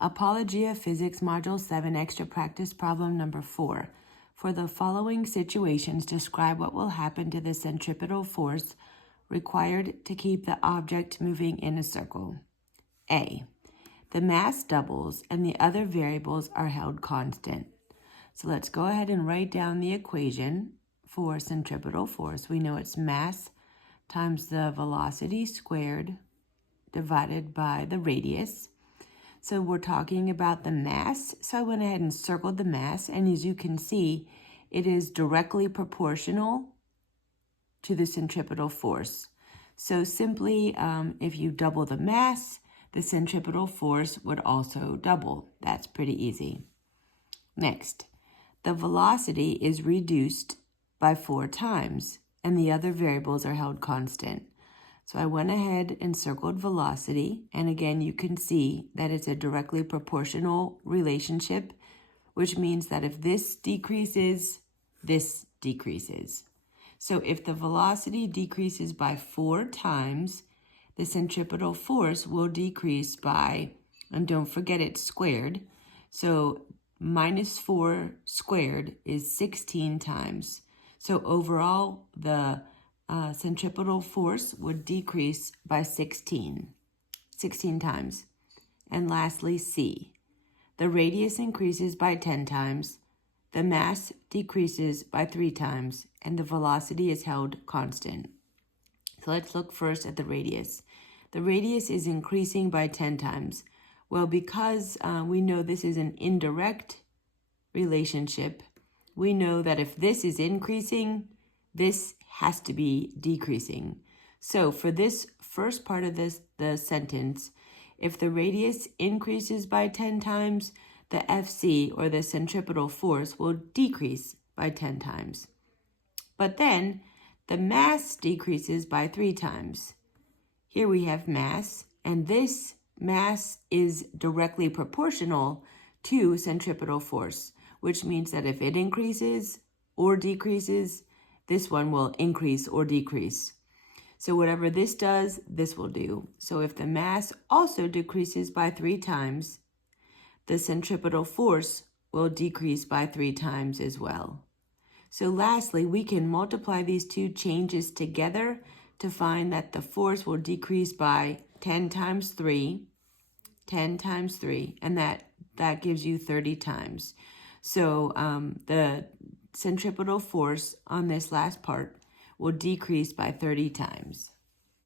Apologia Physics Module 7 Extra Practice Problem number 4. For the following situations, describe what will happen to the centripetal force required to keep the object moving in a circle. A. The mass doubles and the other variables are held constant. So let's go ahead and write down the equation for centripetal force. We know it's mass times the velocity squared divided by the radius. So we're talking about the mass. So I went ahead and circled the mass, and as you can see, it is directly proportional to the centripetal force. So simply, if you double the mass, the centripetal force would also double. That's pretty easy. Next, the velocity is reduced by 4 times, and the other variables are held constant. So I went ahead and circled velocity, and again, you can see that it's a directly proportional relationship, which means that if this decreases, this decreases. So if the velocity decreases by 4 times, the centripetal force will decrease by, and don't forget it's squared, so minus 4 squared is 16 times. So overall, the centripetal force would decrease by 16 times. And lastly, C. The radius increases by 10 times, the mass decreases by 3 times, and the velocity is held constant. So let's look first at the radius. The radius is increasing by 10 times. Well, because we know this is an indirect relationship, we know that if this is increasing, this has to be decreasing. So for this first part of the sentence, if the radius increases by 10 times, the FC, or the centripetal force, will decrease by 10 times. But then the mass decreases by 3 times. Here we have mass, and this mass is directly proportional to centripetal force, which means that if it increases or decreases, this one will increase or decrease. So whatever this does, this will do. So if the mass also decreases by 3 times, the centripetal force will decrease by 3 times as well. So lastly, we can multiply these two changes together to find that the force will decrease by 10 times 3, and that gives you 30 times. So the centripetal force on this last part will decrease by 30 times.